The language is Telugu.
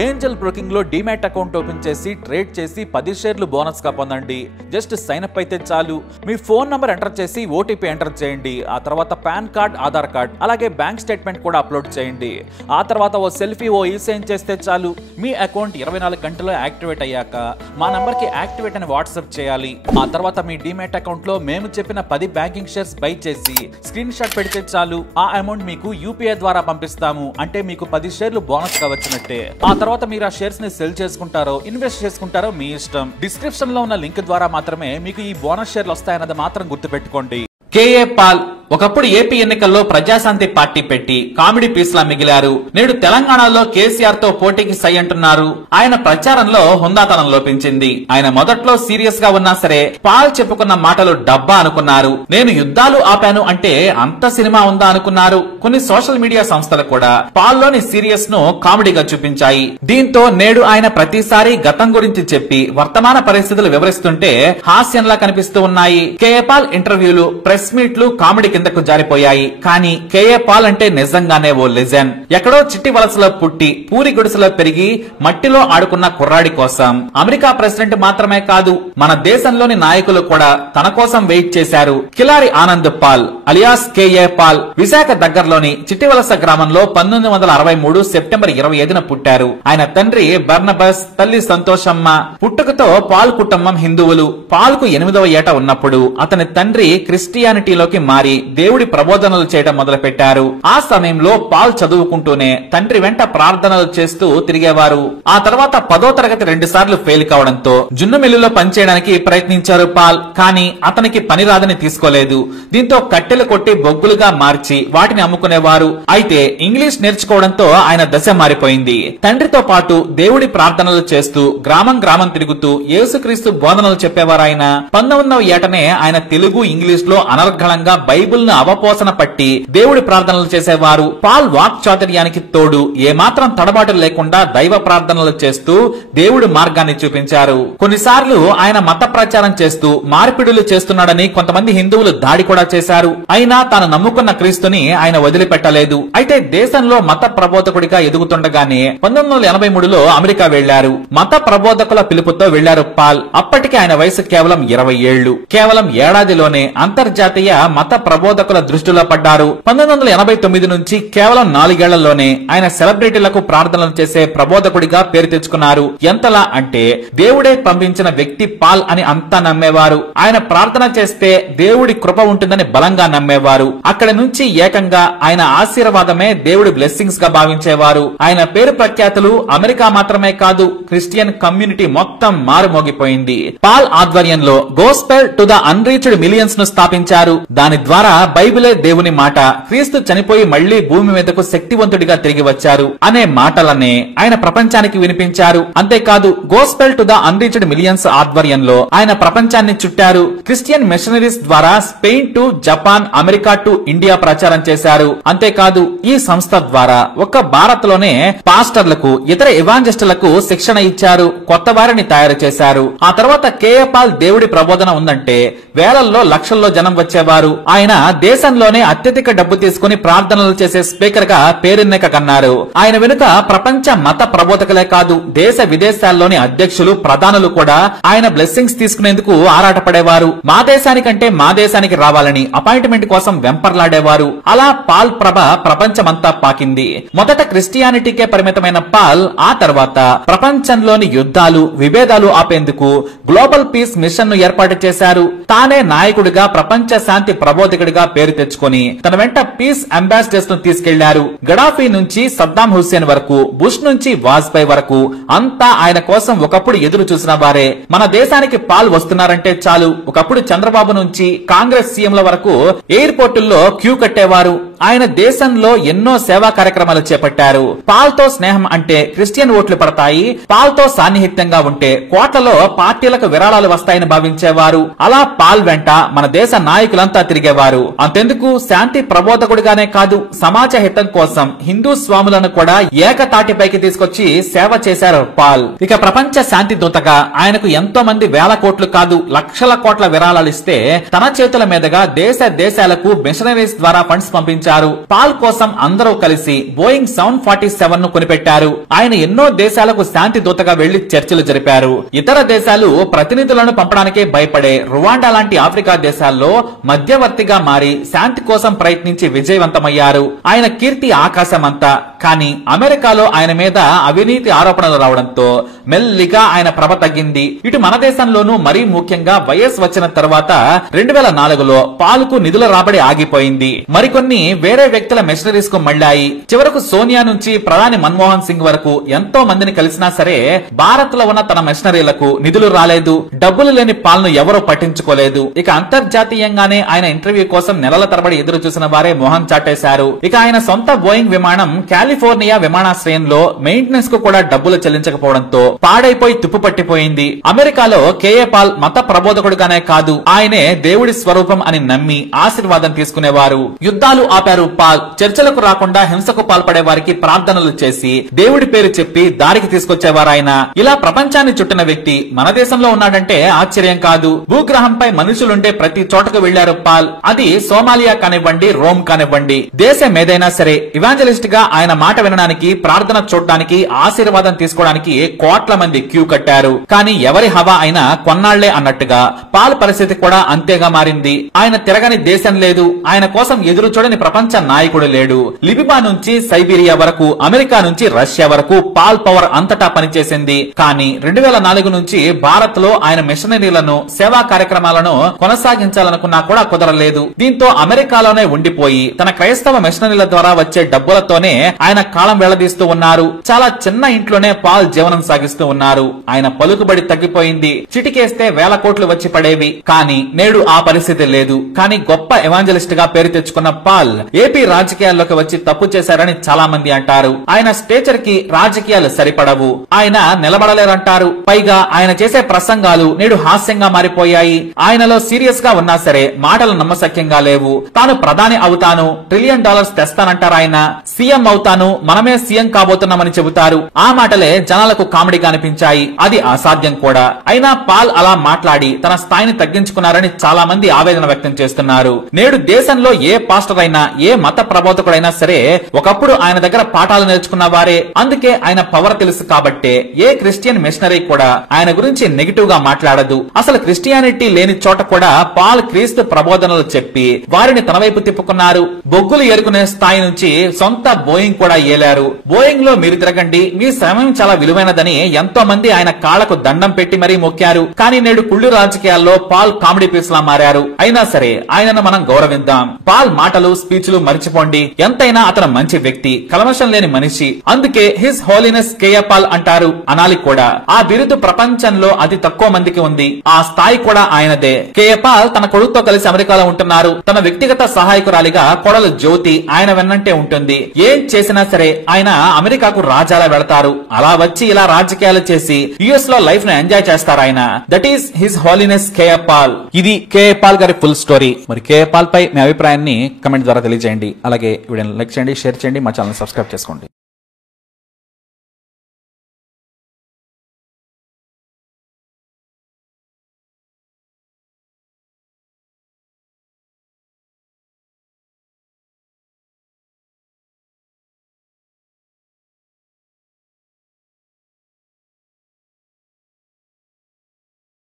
ఏంజల్ బ్రోకింగ్ లో డీమ్యాట్ అకౌంట్ ఓపెన్ చేసి ట్రేడ్ చేసి 10 షేర్లు బోనస్ గా పొందండి. జస్ట్ సైన్ అప్ అయితే చాలు. మీ ఫోన్ నంబర్ ఎంటర్ చేసి ఓటీపీ ఎంటర్ చేయండి. ఆ తర్వాత పాన్ కార్డ్, ఆధార్ కార్డ్, అలాగే బ్యాంక్ స్టేట్మెంట్ కూడా అప్లోడ్ చేయండి. ఆ తర్వాత ఓ సెల్ఫీ, ఓ ఈ-సైన్ చేస్తే చాలు. మీ అకౌంట్ 24 గంటల్లో యాక్టివేట్ అయ్యాక మా నంబర్ కి యాక్టివేట్ అని వాట్సాప్ చేయాలి. ఆ తర్వాత మీ డీమ్యాట్ అకౌంట్ లో మేము చెప్పిన 10 బ్యాంకింగ్ షేర్స్ బై చేసి స్క్రీన్ షాట్ పెడితే చాలు. ఆ అమౌంట్ మీకు యూపీఐ ద్వారా పంపిస్తాము. అంటే మీకు 10 షేర్లు బోనస్ గా వచ్చినట్టే. ఆ తర్వాత మీరు ఆ షేర్స్ ని సెల్ చేసుకుంటారో ఇన్వెస్ట్ చేసుకుంటారో మీ ఇష్టం. డిస్క్రిప్షన్ లో ఉన్న లింక్ ద్వారా మాత్రమే మీకు ఈ బోనస్ షేర్లు వస్తాయన్నది మాత్రం గుర్తుపెట్టుకోండి. కేఏ పాల్ ఒకప్పుడు ఏపీ ఎన్నికల్లో ప్రజాశాంతి పార్టీ పెట్టి కామెడీ పీస్ లా మిగిలారు. నేడు తెలంగాణలో కేసీఆర్ తో పోటీకి సై అంటున్నారు. ఆయన ప్రచారంలో హుందాతనం లోపించింది. ఆయన మొదట్లో సీరియస్ గా ఉన్నా సరే పాల్ చెప్పుకున్న మాటలు డబ్బా అనుకున్నారు. నేను యుద్ధాలు ఆపాను అంటే అంత సినిమా ఉందా అనుకున్నారు. కొన్ని సోషల్ మీడియా సంస్థలు కూడా పాల్ లోని సీరియస్ ను కామెడీగా చూపించాయి. దీంతో నేడు ఆయన ప్రతిసారి గతం గురించి చెప్పి వర్తమాన పరిస్థితులు వివరిస్తుంటే హాస్యంలా కనిపిస్తూ ఉన్నాయి. కేఏ పాల్ ఇంటర్వ్యూలు, ప్రెస్ మీట్లు కామెడీ కిందకు జారిపోయాయి. కానీ కేఏ పాల్ అంటే నిజంగానే ఓ లెజెండ్. ఎక్కడో చిట్టి వలసలో పుట్టి పూరి గుడిసెలో పెరిగి మట్టిలో ఆడుకున్న కుర్రాడి కోసం అమెరికా ప్రెసిడెంట్ మాత్రమే కాదు, మన దేశంలోని నాయకులు కూడా తన కోసం వెయిట్ చేశారు. కిలారి ఆనంద్ పాల్ అలియాస్ కేఏ పాల్ విశాఖ దగ్గరలోని చిట్టివలస గ్రామంలో 1963 సెప్టెంబర్ 25న పుట్టారు. ఆయన తండ్రి బర్నబస్, తల్లి సంతోషమ్మ. పుట్టుకతో పాల్ కుటుంబం హిందువులు. పాల్ కు 8వ ఏట ఉన్నప్పుడు అతని తండ్రి క్రిస్టియానిటీలోకి మారి దేవుడి ప్రబోధనలు చేయడం మొదలు పెట్టారు. ఆ సమయంలో పాల్ చదువుకుంటూనే తండ్రి వెంట ప్రార్థనలు చేస్తూ తిరిగేవారు. ఆ తర్వాత 10వ తరగతి 2 సార్లు ఫెయిల్ కావడంతో జున్ను మిల్లులో పనిచేయడానికి ప్రయత్నించారు పాల్. కానీ అతనికి పని రాదని తీసుకోలేదు. దీంతో కట్టెలు కొట్టి బొగ్గులుగా మార్చి వాటిని అమ్ముకునేవారు. అయితే ఇంగ్లీష్ నేర్చుకోవడంతో ఆయన దశ మారిపోయింది. తండ్రితో పాటు దేవుడి ప్రార్థనలు చేస్తూ గ్రామం గ్రామం తిరుగుతూ యేసుక్రీస్తు బోధనలు చెప్పేవారు ఆయన. 19వ ఏటనే ఆయన తెలుగు, ఇంగ్లీష్ లో అనర్గళంగా బైబిల్ ను అవపోసన పట్టి దేవుడి ప్రార్థనలు చేసేవారు. పాల్ వాక్ చాతుర్యానికి తోడు ఏమాత్రం తడబాటు లేకుండా దైవ ప్రార్థనలు చేస్తూ దేవుడి మార్గాన్ని చూపించారు. కొన్నిసార్లు ఆయన మత ప్రచారం చేస్తూ మార్పిడులు చేస్తున్నాడని కొంతమంది హిందువులు దాడి కూడా చేశారు. అయినా తాను నమ్ముకున్న క్రీస్తుని ఆయన వదిలిపెట్టలేదు. అయితే దేశంలో మత ప్రబోధకుడిగా ఎదుగుతుండగానే 1983లో అమెరికా వెళ్లారు. మత ప్రబోధకుల పిలుపుతో వెళ్లారు పాల్. అప్పటికి ఆయన వయసు కేవలం 20 ఏళ్లు. కేవలం ఏడాదిలోనే అంతర్జాతీయ మత ప్రబోధకుల దృష్టిలో పడ్డారు. 1989 నుంచి కేవలం 4 ఏళ్లలోనే ఆయన సెలబ్రిటీలకు ప్రార్థనలు చేసే ప్రబోధకుడిగా పేరు తెచ్చుకున్నారు. ఎంతలా అంటే దేవుడే పంపించిన వ్యక్తి పాల్ అని అంతా నమ్మేవారు. ఆయన ప్రార్థన చేస్తే దేవుడి కృప ఉంటుందని బలంగా నమ్మేవారు. అక్కడి నుంచి ఏకంగా ఆయన ఆశీర్వాదమే దేవుడి బ్లెస్సింగ్స్ గా భావించేవారు. ఆయన పేరు ప్రఖ్యాతులు అమెరికా మాత్రమే కాదు, క్రిస్టియన్ కమ్యూనిటీ మొత్తం మారుమోగిపోయింది. పాల్ ఆధ్వర్యంలో gospel to the unreached millions ను స్థాపించారు. దాని ద్వారా బైబిలే దేవుని మాట, క్రీస్తు చనిపోయి మళ్లీ భూమి మీదకు శక్తివంతుడిగా తిరిగి వచ్చారు అనే మాటలనే ఆయన ప్రపంచానికి వినిపించారు. అంతేకాదు gospel to the unreached millions ఆధ్వర్యంలో ఆయన ప్రపంచాన్ని చుట్టారు. క్రిస్టియన్ మిషనరీస్ ద్వారా Spain to Japan, America to India ప్రచారం చేశారు. అంతేకాదు ఈ సంస్థ ద్వారా ఒక్క భారత్ లోనే పాస్టర్లకు, ఇతర ఎవాంజలిస్టులకు శిక్షణ ఇచ్చారు. కొత్త వారిని తయారు చేశారు. ఆ తర్వాత కేఏ పాల్ దేవుడి ప్రబోధన ఉందంటే వేలల్లో లక్షల్లో జనం వచ్చేవారు. ఆయన దేశంలోనే అత్యధిక డబ్బు తీసుకుని ప్రార్థనలు చేసే స్పీకర్ గా పేరెన్నిక కన్నారు. ఆయన వెనుక ప్రపంచ మత ప్రబోధకులే కాదు, దేశ విదేశాల్లోని అధ్యక్షులు, ప్రధానులు కూడా ఆయన బ్లెస్సింగ్స్ తీసుకునేందుకు ఆరాటపడేవారు. మా దేశానికంటే మా దేశానికి రావాలని అపాయింట్మెంట్ కోసం వెంపర్లాడేవారు. అలా పాల్ ప్రభ ప్రపంచమంతా పాకింది. మొదట క్రిస్టియానిటీకే పరిమితమైన పాల్ ఆ తర్వాత ప్రపంచంలోని యుద్ధాలు, విభేదాలు ఆపేందుకు గ్లోబల్ పీస్ మిషన్ ను ఏర్పాటు చేశారు. తానే నాయకుడిగా, ప్రపంచ శాంతి ప్రబోధకుడిగా పేరు తెచ్చుకొని తన వెంట పీస్ అంబాసిడర్స్ ను తీసుకెళ్లారు. గడాఫీ నుంచి సద్దాం హుస్సేన్ వరకు, బుష్ నుంచి వాజ్పేయి వరకు అంతా ఆయన కోసం ఒకప్పుడు ఎదురు చూసిన వారే. మన దేశానికి పాల్ వస్తున్నారంటే చాలు ఒకప్పుడు చంద్రబాబు నుంచి కాంగ్రెస్ సీఎంల వరకు ఎయిర్పోర్టుల్లో క్యూ కట్టేవారు. ఆయన దేశంలో ఎన్నో సేవా కార్యక్రమాలు చేపట్టారు. పాల్ తో స్నేహం అంటే క్రిస్టియన్ ఓట్లు పడతాయి, పాల్ తో సాన్నిహిత్యంగా ఉంటే కోట్లలో పార్టీలకు విరాళాలు వస్తాయని భావించేవారు. అలా పాల్ వెంట మన దేశ నాయకులంతా తిరిగేవారు. అంతెందుకు శాంతి ప్రబోధకుడిగానే కాదు, సమాజ హితం కోసం హిందూ స్వాములను కూడా ఏకతాటిపైకి తీసుకొచ్చి సేవ చేశారు పాల్. ఇక ప్రపంచ శాంతి దూతగా ఆయనకు ఎంతో మంది వేల కోట్లు కాదు లక్షల కోట్ల విరాళాలు ఇస్తే తన చేతుల మీదుగా దేశాలకు మిషనరీస్ ద్వారా ఫండ్స్ పంపించారు. సాధించారు. పాల్ కోసం అందరూ కలిసి బోయింగ్ 747 ను కొనిపెట్టారు. ఆయన ఎన్నో దేశాలకు శాంతి దూతగా వెళ్లి చర్చలు జరిపారు. ఇతర దేశాలు ప్రతినిధులను పంపడానికే భయపడే రువాండా లాంటి ఆఫ్రికా దేశాల్లో మధ్యవర్తిగా మారి శాంతి కోసం ప్రయత్నించి విజయవంతమయ్యారు. ఆయన కీర్తి ఆకాశమంతా. కానీ అమెరికాలో ఆయన మీద అవినీతి ఆరోపణలు రావడంతో మెల్లిగా ఆయన ప్రభ తగ్గింది. ఇటు మన దేశంలోనూ మరీ ముఖ్యంగా వైఎస్ వచ్చిన తర్వాత 2004లో పాల్కు నిధుల రాబడి ఆగిపోయింది. మరికొన్ని వేరే వ్యక్తుల మెషనరీస్ కు మళ్ళాయి. చివరకు సోనియా నుంచి ప్రధాని మన్మోహన్ సింగ్ వరకు ఎంతో మందిని కలిసినా సరే భారత్ లో ఉన్న తన మెషనరీలకు నిధులు రాలేదు. డబ్బులు లేని పాల్ను ఎవరూ పట్టించుకోలేదు. ఇక అంతర్జాతీయంగానే ఆయన ఇంటర్వ్యూ కోసం నెలల తరబడి ఎదురు చూసిన వారే మొహం చాటేశారు. ఇక ఆయన సొంత బోయింగ్ విమానం కాలిఫోర్నియా విమానాశ్రయంలో మెయింటెనెన్స్ కు కూడా డబ్బులు చెల్లించకపోవడంతో పాడైపోయి తుప్పు పట్టిపోయింది. అమెరికాలో కేఏ పాల్ మత ప్రబోధకుడుగానే కాదు, ఆయనే దేవుడి స్వరూపం అని నమ్మి ఆశీర్వాదం తీసుకునేవారు. యుద్ధాలు ఆపారు పాల్. చర్చలకు రాకుండా హింసకు పాల్పడే వారికి ప్రార్థనలు చేసి దేవుడి పేరు చెప్పి దారికి తీసుకొచ్చేవారు ఆయన. ఇలా ప్రపంచాన్ని చుట్టిన వ్యక్తి మన దేశంలో ఉన్నాడంటే ఆశ్చర్యం కాదు. భూగ్రహంపై మనుషులుండే ప్రతి చోటకు వెళ్లారు పాల్. అది సోమాలియా కానివ్వండి, రోమ్ కానివ్వండి, దేశం ఏదైనా సరే ఇవాంజలిస్ట్ గా ఆయన మాట వినడానికి, ప్రార్థన చూడడానికి, ఆశీర్వాదం తీసుకోవడానికి కోట్ల మంది క్యూ కట్టారు. కానీ ఎవరి హవా అయినా కొన్నాళ్లే అన్నట్టుగా పాల్ పరిస్థితి కూడా అంతేగా మారింది. ఆయన తిరగని దేశం లేదు, ఆయన కోసం ఎదురు చూడని ప్రపంచ నాయకుడు లేడు. లిబియా నుంచి సైబీరియా వరకు, అమెరికా నుంచి రష్యా వరకు పాల్ పవర్ అంతటా పనిచేసింది. కానీ 2004 నుంచి భారత్ లో ఆయన మిషనరీలను, సేవా కార్యక్రమాలను కొనసాగించాలనుకున్నా కూడా కుదరలేదు. దీంతో అమెరికాలోనే ఉండిపోయి తన క్రైస్తవ మిషనరీల ద్వారా వచ్చే డబ్బులతోనే ఆయన కాలం వెళ్లదీస్తూ ఉన్నారు. చాలా చిన్న ఇంట్లోనే పాల్ జీవనం సాగిస్తూ ఉన్నారు. ఆయన పలుకుబడి తగ్గిపోయింది. చిటికేస్తే వేల కోట్లు వచ్చి పడేవి. కానీ నేడు ఆ పరిస్థితి లేదు. కానీ గొప్ప ఎవాంజలిస్ట్ గా పేరు తెచ్చుకున్న పాల్ ఏపీ రాజకీయాల్లోకి వచ్చి తప్పు చేశారని చాలా మంది అంటారు. ఆయన స్టేచర్ కి రాజకీయాలు సరిపడవు, ఆయన నిలబడలేరంటారు. పైగా ఆయన చేసే ప్రసంగాలు నేడు హాస్యంగా మారిపోయాయి. ఆయనలో సీరియస్ గా ఉన్నా సరే మాటలు నమ్మశక్యంగా లేవు. తాను ప్రధాని అవుతాను, $1 ట్రిలియన్ తెస్తానంటారు ఆయన. సీఎం అవుతాను, మనమే సీఎం కాబోతున్నామని చెబుతారు. ఆ మాటలే జనాలకు కామెడీగా అనిపించాయి. అది అసాధ్యం కూడా. అయినా పాల్ అలా మాట్లాడి తన స్థాయిని తగ్గించుకున్నారని చాలా మంది ఆవేదన వ్యక్తం చేస్తున్నారు. నేడు దేశంలో ఏ పాస్టర్ అయినా, ఏ మత ప్రబోధకుడైనా సరే ఒకప్పుడు ఆయన దగ్గర పాఠాలు నేర్చుకున్న వారే. అందుకే ఆయన పవర్ తెలుసు కాబట్టే ఏ క్రిస్టియన్ మిషనరీ కూడా ఆయన గురించి నెగిటివ్ గా మాట్లాడదు. అసలు క్రిస్టియానిటీ లేని చోట కూడా పాల్ క్రీస్తు ప్రబోధనలు చెప్పి వారిని తన వైపు తిప్పుకున్నారు. బొగ్గులు ఏరుకునే స్థాయి నుంచి సొంత బోయింగ్ కూడా ఏలారు. బోయింగ్ లో మీరు తిరగండి, మీ సమయం చాలా విలువైనదని ఎంతో మంది ఆయన కాళ్లకు దండం పెట్టి మరీ మొక్కారు. కానీ నేడు కుళ్ళు రాజకీయాల్లో పాల్ కామెడీ పీస్ లా మారారు. అయినా సరే ఆయనను మనం గౌరవిద్దాం. పాల్ మాటలు, స్పీచ్లు మర్చిపోండి. ఎంతైనా అతను మంచి వ్యక్తి, కల్మషం లేని మనిషి. అందుకే హిస్ హోలీనెస్ కేఏ పాల్ అంటారు, అనాలి కూడా. ఆ బిరుదు ప్రపంచంలో అతి తక్కువ మందికి ఉంది. ఆ స్థాయి కూడా ఆయనదే. కేఏ పాల్ తన కొడుకుతో కలిసి అమెరికాలో ఉంటున్నారు. తన వ్యక్తిగత సహాయకురాలిగా కోడలు జ్యోతి ఆయన వెన్నంటే ఉంటుంది. ఏం చేసినా సరే ఆయన అమెరికాకు రాజాలా వెళతారు. అలా వచ్చి ఇలా రాజకీయాలు చేసి యుఎస్ లో లైఫ్ ను ఎంజాయ్ చేస్తారు ఆయన. That is his holiness KA Paul. ఇది కేఏ పాల్ గారి ఫుల్ స్టోరీ. మరి కేఏ పాల్ పై మీ అభిప్రాయాన్ని కమెంట్ ద్వారా తెలియజేయండి. అలాగే వీడియోని లైక్ చేయండి, షేర్ చేయండి, మా ఛానల్ సబ్స్క్రైబ్ చేసుకోండి.